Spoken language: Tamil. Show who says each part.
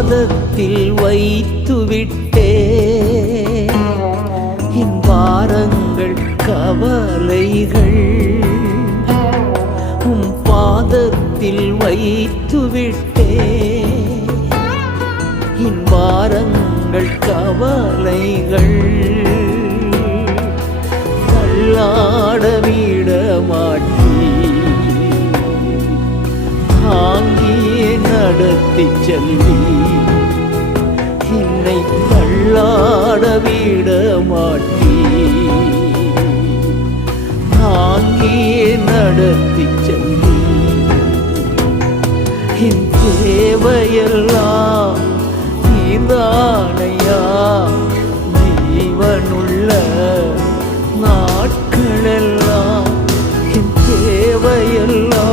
Speaker 1: பாதத்தில் வைத்துவிட்டே. என் பாரங்கள் கவலைகள் உம் பாதத்தில் வைத்துவிட்டே. என் பாரங்கள் கவலைகள் நடத்தி செல்வி என்னை தள்ளாட விட மாட்டி தாங்கியே நடத்தி செல்வி என் தேவையெல்லாம் நீதானையா ஜீவனுள்ள நாட்களெல்லாம் என் தேவையெல்லாம்